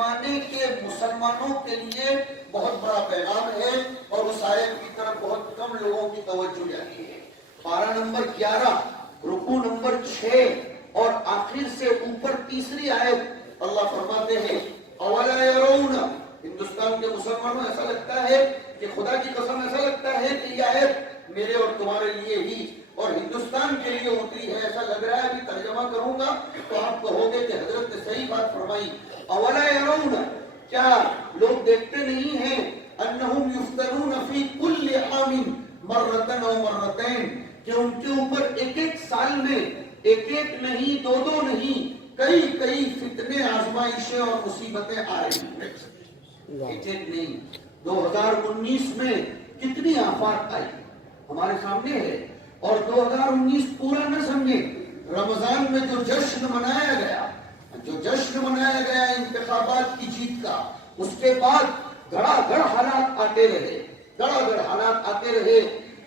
زمانے کے مسلمانوں کے لیے بہت بڑا پیغام ہے اور اس آیت کی طرف بہت کم لوگوں کی توجہ جاتی ہے۔ پارہ نمبر 11 رکوع نمبر 6 اور آخر سے اوپر تیسری آیت اللہ فرماتے ہیں اولا یرون، ہندوستان کے مسلمانوں ایسا لگتا ہے کہ خدا کی قسم ایسا لگتا ہے کہ یہ آیت میرے اور تمہارے لیے ہی اور ہندوستان کے لیے اتری ہے، ایسا لگ رہا ہے۔ ابھی ترجمہ کروں گا تو آپ کہو گے کہ حضرت نے صحیح بات فرمائی۔ اولا یرون، کیا لوگ دیکھتے نہیں ہیں انہم یفتنون فی کل عام مرتن و مرتین، کہ ان کے اوپر ایک ایک سال میں ایک ایک نہیں، دو دو نہیں، کئی کئی فتنے، آزمائشیں اور مصیبتیں آ رہی ہیں۔ ایک ایک نہیں، 2019 میں کتنی آفات آئی ہمارے سامنے ہے، اور 2019 پورا نہ سمجھے، رمضان میں جو جشن منایا گیا انتخابات کی جیت کا، اس کے بعد گڑا گڑ حالات آتے رہے۔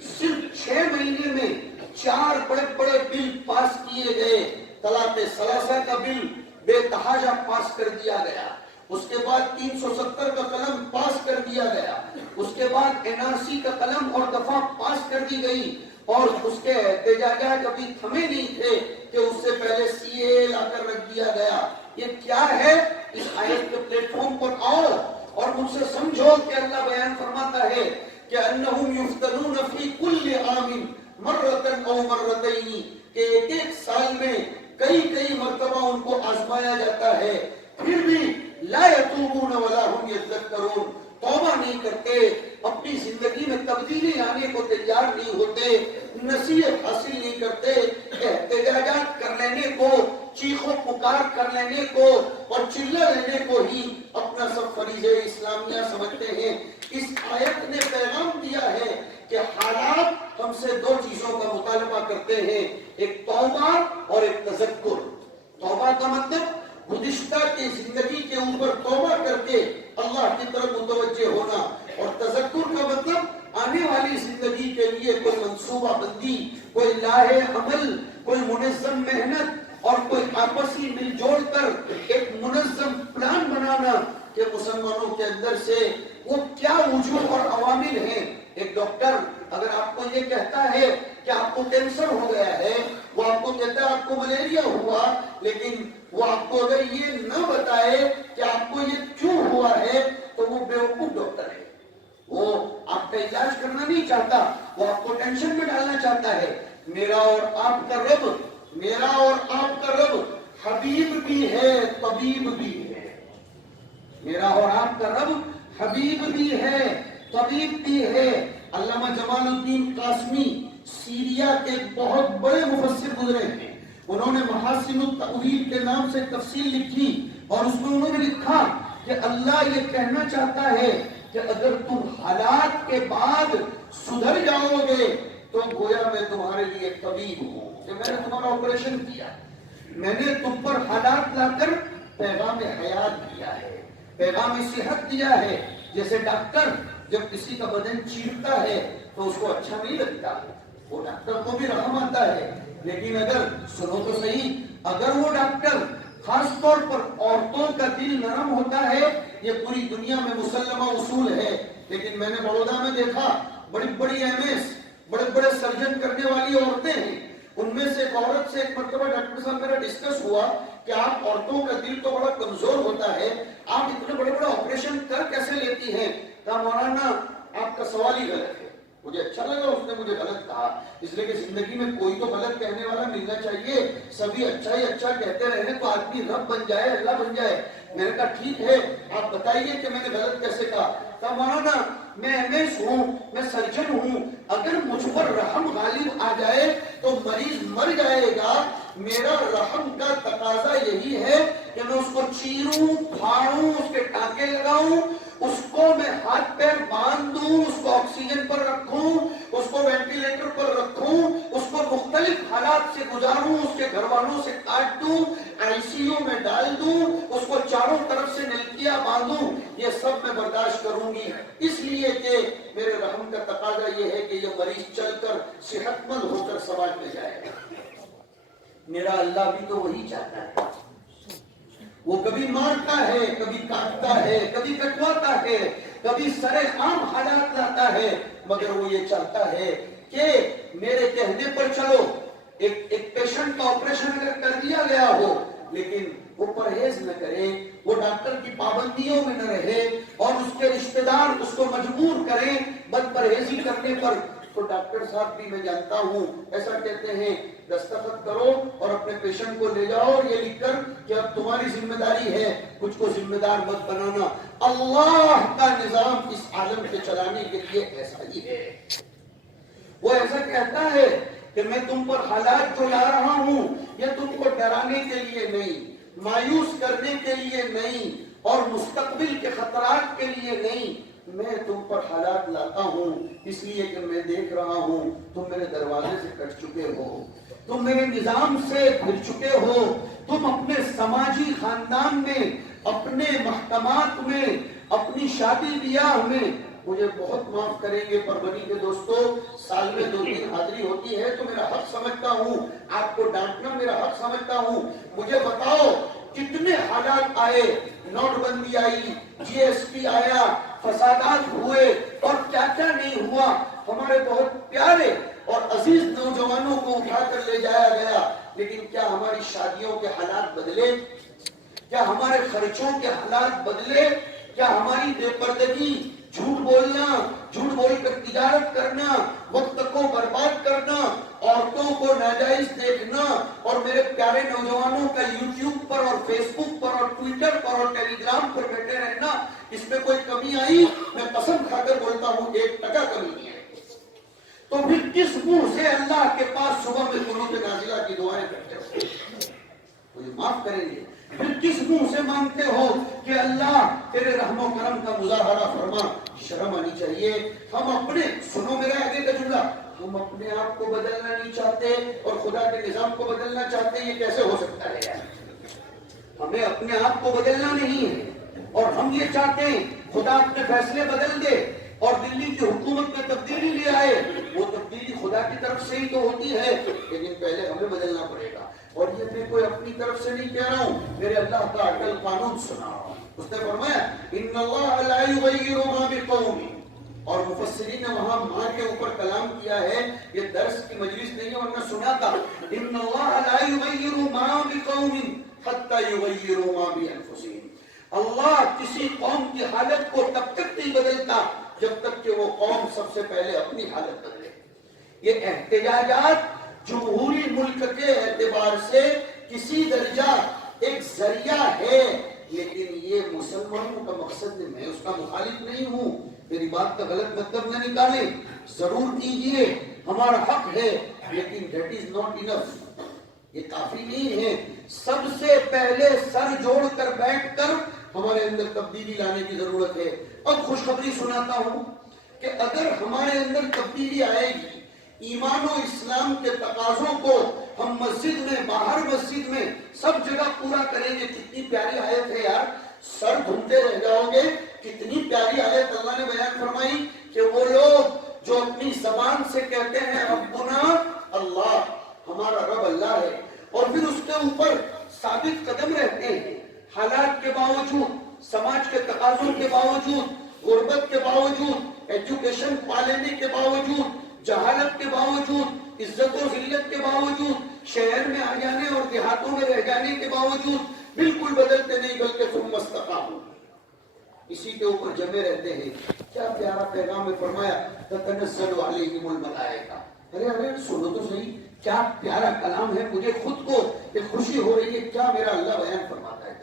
صرف 6 مہینے میں 4 بڑے بڑے بل پاس کیے گئے۔ طلاق ثلاثہ کا بل بے تحاشا پاس کر دیا گیا، اس کے بعد 370 کا قلم پاس کر دیا گیا، اس کے بعد NRC کا قلم اور دفعہ پاس کر دی گئی، اور اس کے احتجاجات کبھی تھمے نہیں تھے کہ اس سے پہلے CAA لا کر رکھ دیا گیا۔ یہ کیا ہے؟ اس آیت کے پلیٹ فارم پر آؤ اور مجھ سے سمجھو کہ اللہ بیان فرماتا ہے کہ انہم یفتنون فی کل عام مرتن او مرتین، کہ ایک ایک سال میں کئی کئی مرتبہ ان کو آزمایا جاتا ہے، پھر بھی لا یتوبون ولا هم یذکرون، توبہ نہیں کرتے، اپنی زندگی میں تبدیلی لانے کو تیار نہیں ہوتے، نصیحت حاصل نہیں کرتے، احتجاجات کر لینے کو، چیخ و پکار کر لینے کو اور چلا لینے کو ہی اپنا سب فریضہ اسلامیہ سمجھتے ہیں۔ اس آیت نے پیغام دیا ہے کہ حالات ہم سے 2 چیزوں کا مطالبہ کرتے ہیں، ایک توبہ اور ایک تذکر۔ توبہ کا مطلب گزشتہ کی زندگی کے اوپر توبہ کر کے اللہ کی طرف متوجہ ہونا، اور تذکر کا مطلب آنے والی زندگی کے لیے کوئی منصوبہ بندی، کوئی لاہے عمل، کوئی منظم محنت اور کوئی آپسی مل جوڑ کر ایک منظم پلان بنانا کہ مسلمانوں کے اندر سے وہ کیا وجوہ اور عوامل ہیں۔ ایک ڈاکٹر اگر آپ کو یہ کہتا ہے کہ آپ کو کینسر ہو گیا ہے، وہ آپ کو کہتا ہے آپ کو ملیریا ہوا، لیکن وہ آپ کو اگر یہ نہ بتائے کہ آپ کو یہ کیوں ہوا ہے تو وہ بیوقوف ڈاکٹر ہے۔ وہ آپ کا علاج کرنا نہیں چاہتا، وہ آپ کو ٹینشن میں ڈالنا چاہتا ہے۔ میرا اور آپ کا رب حبیب بھی ہے، طبیب بھی ہے۔ میرا اور آپ کا رب حبیب بھی ہے، طبیب بھی ہے۔ علامہ جمال الدین قاسمی سیریا کے بہت بڑے مفسر گزرے ہیں، انہوں نے محاسن التأویل کے نام سے تفسیر لکھی، اور اس میں انہوں نے لکھا کہ اللہ یہ کہنا چاہتا ہے کہ اگر تم حالات کے بعد سدھر جاؤ گے تو گویا میں تمہارے لیے طبیب ہوں، کہ میں نے تمہارا آپریشن کیا، میں نے تم پر حالات لا کر پیغام حیات دیا ہے، پیغام صحت دیا ہے۔ جیسے ڈاکٹر جب کسی کا بدن چیرتا ہے تو اس کو اچھا نہیں لگتا، وہ ڈاکٹر کو بھی رحم آتا ہے، لیکن اگر سنو تو صحیح، اگر وہ ڈاکٹر خاص طور پر عورتوں کا دل نرم ہوتا ہے، یہ پوری دنیا میں مسلمہ اصول ہے، لیکن میں نے بڑودا میں دیکھا بڑی بڑی MS، بڑے بڑے سرجن کرنے والی عورتیں ہیں، ان میں سے ایک عورت سے ایک مرتبہ ڈاکٹر صاحب میرا ڈسکس ہوا کہ آپ عورتوں کا دل تو بڑا کمزور ہوتا ہے، آپ اتنے بڑے بڑے آپریشن کر کیسے لیتی ہیں؟ کہا مولانا آپ کا سوال ہی غلط ہے۔ مجھے اچھا لگا اس نے مجھے غلط کہا، اس لیے کہ زندگی میں کوئی تو غلط کہنے والا ملنا چاہیے، سبھی اچھا ہی اچھا کہتے رہے تو آدمی رب بن جائے، اللہ بن جائے۔ میں نے کہا ٹھیک ہے، آپ بتائیے کہ میں نے غلط کیسے کہا؟ کہا مولانا میں MS ہوں، میں سرجن ہوں، اگر مجھ پر رحم غالب آ جائے تو مریض مر جائے گا، میرا رحم کا تقاضا یہی ہے کہ میں اس کو چیروں، پھاڑوں، اس کے ٹانکے لگاؤں، اس کو میں ہاتھ پیر باندھ دوں، اس کو آکسیجن پر رکھوں، اس کو وینٹیلیٹر پر رکھوں، اس کو مختلف حالات سے گزاروں، اس کے گھر والوں سے کاٹ دوں، ICU میں ڈال دوں، اس کو چاروں طرف سے نلکیاں باندھوں، یہ سب میں برداشت کروں گی، اس لیے کہ میرے رحم کا تقاضا یہ ہے کہ یہ مریض چل کر صحت مند ہو کر سماج میں جائے۔ میرا اللہ بھی تو وہی چاہتا ہے۔ وہ کبھی مارتا ہے، کبھی کاٹتا ہے، کبھی کٹواتا ہے، کبھی سرے عام حالات لاتا ہے، مگر وہ یہ چاہتا ہے کہ میرے کہنے پر چلو۔ ایک پیشنٹ کا آپریشن اگر کر دیا گیا ہو لیکن وہ پرہیز نہ کرے، وہ ڈاکٹر کی پابندیوں میں نہ رہے اور اس کے رشتہ دار اس کو مجبور کریں بد پرہیزی کرنے پر، تو ڈاکٹر صاحب بھی میں جانتا ہوں ایسا کہتے ہیں دستخط کرو اور اپنے پیشنٹ کو لے جاؤ اور یہ لکھ کر کہ اب تمہاری ذمہ داری ہے، کچھ کو ذمہ دار مت بنانا۔ اللہ کا نظام اس عالم کے چلانے کے لیے ایسا ہی ہے۔ وہ ایسا کہتا ہے کہ میں تم پر حالات جو لا رہا ہوں یہ تم کو ڈرانے کے لیے نہیں، مایوس کرنے کے لیے نہیں اور مستقبل کے خطرات کے لیے نہیں، میں تم پر حالات لاتا ہوں اس لیے کہ میں دیکھ رہا ہوں تم میرے دروازے سے کٹ چکے ہو، تم میرے نظام سے پھر چکے ہو، تم اپنے سماجی خاندان میں، اپنے محکمات میں، اپنی شادی بیاہ میں۔ مجھے بہت معاف کریں گے پربنی کے دوستو، سال میں 2 دن حاضری ہوتی ہے تو میرا حق سمجھتا ہوں، آپ کو ڈانٹنا میرا حق سمجھتا ہوں۔ مجھے بتاؤ کتنے حالات آئے، نوٹ بندی آئی، جی ایس ٹی آیا، فسادات ہوئے اور کیا کیا نہیں ہوا۔ ہمارے بہت پیارے اور عزیز نوجوانوں کو اٹھا کر لے جایا گیا، لیکن کیا ہماری شادیوں کے حالات بدلے؟ کیا ہمارے خرچوں کے حالات بدلے؟ کیا ہماری بے پردگی، جھوٹ بولنا، جھوٹ بول کر تجارت کرنا، وقت کو برباد کرنا، عورتوں کو ناجائز دیکھنا اور میرے پیارے نوجوانوں کا یوٹیوب پر اور فیس بک پر اور ٹویٹر پر اور ٹیلی گرام پر بیٹھے رہنا، اس میں کوئی کمی آئی؟ میں قسم کھا کر بولتا ہوں 1% کمی نہیں ہے۔ تو پھر کس منہ سے اللہ کے پاس صبح میں قنوت نازلہ کی دعائیں کرتے ہو؟ مجھے معاف کریں گے، پھر کس منہ سے مانگتے ہو کہ اللہ تیرے رحم و کرم کا مظاہرہ فرما؟ شرم آنی چاہیے۔ ہم اپنے، سنو میرے آگے کا جملہ، ہم اپنے آپ کو بدلنا نہیں چاہتے اور خدا کے نظام کو بدلنا چاہتے ہیں، یہ کیسے ہو سکتا ہے یار؟ ہمیں اپنے آپ کو بدلنا نہیں ہے اور ہم یہ چاہتے ہیں خدا اپنے فیصلے بدل دے اور دلی کی حکومت میں تبدیلی لے آئے۔ وہ تبدیلی خدا کی طرف سے ہی تو ہوتی ہے، لیکن پہلے ہمیں بدلنا پڑے گا۔ اور یہ میں کوئی اپنی طرف سے نہیں کہہ رہا ہوں، میرے اللہ کا عدل قانون سنا رہا ہوں۔ اس نے فرمایا ان اللہ لا یغیر ما بقوم، اور مفسرین نے وہاں ماں کے اوپر کلام کیا ہے، یہ درس کی مجلس نہیں ہے ورنہ سنا تھا۔ ان اللہ لا یغیر ما بقوم حتی یغیروا ما بانفسہم، اللہ کسی قوم کی حالت کو تب تک نہیں بدلتا جب تک کہ وہ قوم سب سے پہلے اپنی حالت بدلے۔ یہ احتجاجات جمہوری ملک کے اعتبار سے کسی درجہ ایک ذریعہ ہے، لیکن یہ مسلمانوں کا مقصد نہیں، میں اس کا مخالف نہیں ہوں، میری بات کا غلط مطلب نہ نکالیں، ضرور کیجئے، ہمارا حق ہے، لیکن that is not enough، یہ کافی نہیں ہے۔ سب سے پہلے سر جوڑ کر بیٹھ کر ہمارے اندر تبدیلی لانے کی ضرورت ہے۔ اب خوشخبری سناتا ہوں کہ اگر ہمارے اندر تبدیلی آئے گی، ایمان و اسلام کے تقاضوں کو ہم مسجد میں، باہر مسجد میں، سب جگہ پورا کریں گے۔ کتنی پیاری آیت ہے یار، سر دھنتے رہ جاؤ گے، کتنی پیاری آیت اللہ نے بیان فرمائی کہ وہ لوگ جو اپنی زبان سے کہتے ہیں ربنا اللہ، ہمارا رب اللہ ہے، اور پھر اس کے اوپر ثابت قدم رہتے ہیں، حالات کے باوجود، سماج کے تقاضوں کے باوجود، غربت کے باوجود، ایجوکیشن پالینے کے باوجود، جہالت کے باوجود، عزت و ذلت کے باوجود، شہر میں آ جانے اور دیہاتوں میں رہ جانے کے باوجود بالکل بدلتے نہیں بلکہ ثم استقاموا، اسی کے اوپر جمے رہتے ہیں۔ کیا پیارا پیغام ہے، فرمایا تتنزل علیہم الملائکہ۔ ارے سنو تو صحیح، کیا پیارا کلام ہے، مجھے خود کو ایک خوشی ہو رہی ہے۔ کیا میرا اللہ بیان فرماتا ہے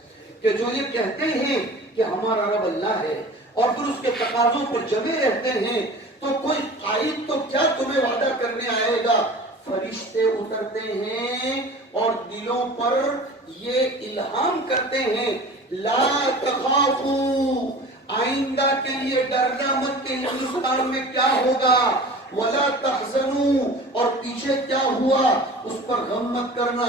کہ جو یہ کہتے ہیں کہ ہمارا رب اللہ ہے اور پھر اس کے تقاضوں پر جمے رہتے ہیں، تو کوئی قائد تو کیا تمہیں وعدہ کرنے آئے گا؟ فرشتے اترتے ہیں اور دلوں پر یہ الہام کرتے ہیں لا تخافوا، آئندہ کے لیے ڈرنا مت کہ ہندوستان میں کیا ہوگا، ولا تحزنوا، اور پیچھے کیا ہوا اس پر غم مت کرنا۔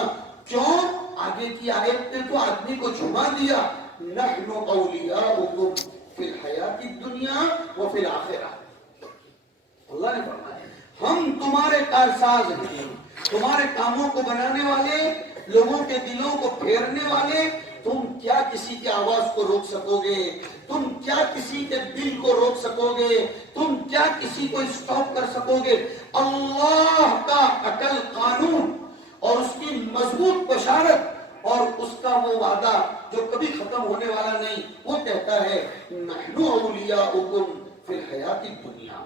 کیوں؟ آگے کی آیت نے تو آدمی کو جھما دیا، نحن اولیاؤکم فی الحیات الدنیا وفی الآخرہ۔ اللہ نے فرمایا ہم تمہارے کارساز ہیں، تمہارے کاموں کو بنانے والے، لوگوں کے دلوں کو پھیرنے والے، تم کیا کسی کی آواز کو روک سکو گے؟ تم کیا کسی کے دل کو روک سکو گے؟ تم کیا کسی کو اسٹاپ کر سکو گے؟ اللہ کا اٹل قانون اور اس کی مضبوط بشارت اور اس کا وہ وعدہ جو کبھی ختم ہونے والا نہیں، وہ کہتا ہے نحن اولیاؤکم فی الحیات الدنیا،